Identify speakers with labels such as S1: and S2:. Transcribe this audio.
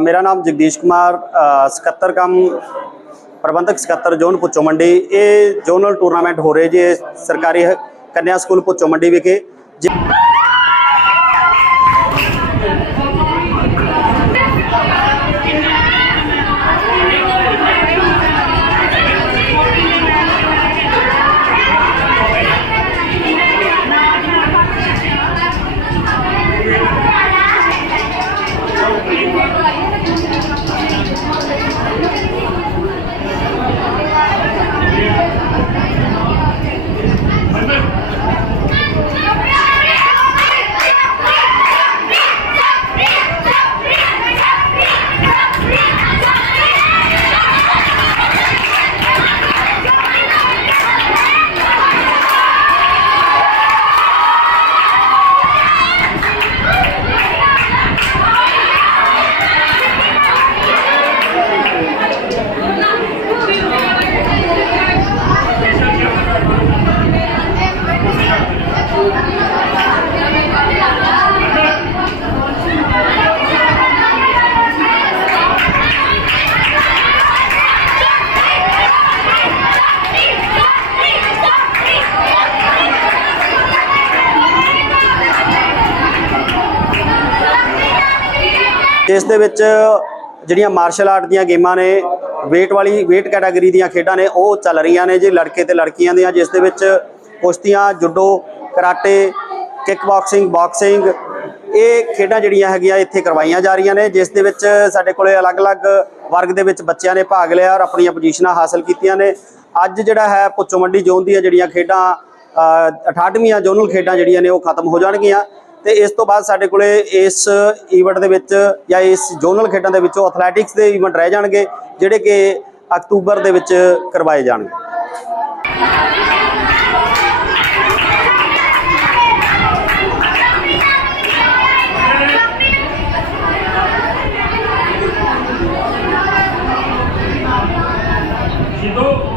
S1: ਮੇਰਾ ਨਾਮ ਜਗਦੀਸ਼ ਕੁਮਾਰ ਸਕੱਤਰ ਕੰਮ ਪ੍ਰਬੰਧਕ ਸਕੱਤਰ ਜ਼ੋਨ ਪੁੱਚੋ ਮੰਡੀ। ਇਹ ਜ਼ੋਨਲ ਟੂਰਨਾਮੈਂਟ ਹੋ ਰਹੇ ਜੇ ਸਰਕਾਰੀ ਕੰਨਿਆ ਸਕੂਲ ਪੁੱਚੋ ਮੰਡੀ ਵਿਖੇ। ਜਿਸ ਦੇ ਵਿੱਚ ਜਿਹੜੀਆਂ ਮਾਰਸ਼ਲ ਆਰਟ ਦੀਆਂ ਗੇਮਾਂ ਨੇ weight ਵਾਲੀ weight ਕੈਟਾਗਰੀ ਦੀਆਂ ਖੇਡਾਂ ਨੇ ਉਹ ਚੱਲ ਰਹੀਆਂ ਨੇ ਜੀ ਲੜਕੇ ਤੇ ਲੜਕੀਆਂ ਦੀਆਂ ਜਿਸ ਦੇ ਵਿੱਚ ਕੁਸ਼ਤੀਆਂ judo karate kick boxing boxing ਇਹ ਖੇਡਾਂ ਜਿਹੜੀਆਂ ਹੈਗੀਆਂ ਇੱਥੇ ਕਰਵਾਈਆਂ ਜਾ ਰਹੀਆਂ ਨੇ ਜਿਸ ਦੇ ਵਿੱਚ ਸਾਡੇ ਕੋਲੇ ਅਲੱਗ-ਅਲੱਗ ਵਰਗ ਦੇ ਵਿੱਚ ਬੱਚਿਆਂ ਨੇ ਭਾਗ ਲਿਆ ਔਰ ਆਪਣੀਆਂ ਪੋਜੀਸ਼ਨਾਂ ਹਾਸਲ ਕੀਤੀਆਂ ਨੇ। ਅੱਜ ਜਿਹੜਾ ਹੈ ਪੁੱਚੋ ਮੰਡੀ ਜ਼ੋਨ ਦੀਆਂ ਜਿਹੜੀਆਂ ਖੇਡਾਂ ਅ, 68ਵੀਂ ਜ਼ੋਨਲ ਖੇਡਾਂ ਜਿਹੜੀਆਂ ਨੇ ਉਹ ਖਤਮ ਹੋ ਜਾਣਗੀਆਂ। ਤੇ ਇਸ ਤੋਂ ਬਾਅਦ ਸਾਡੇ ਕੋਲੇ ਇਸ ਈਵੈਂਟ ਦੇ ਵਿੱਚ ਜਾਂ ਇਸ ਜ਼ੋਨਲ ਖੇਡਾਂ ਦੇ ਵਿੱਚੋਂ ਐਥਲੈਟਿਕਸ ਦੇ ਈਵੈਂਟ ਰਹਿ ਜਾਣਗੇ, ਜਿਹੜੇ ਕਿ ਅਕਤੂਬਰ ਦੇ ਵਿੱਚ ਕਰਵਾਏ ਜਾਣਗੇ।
S2: Sido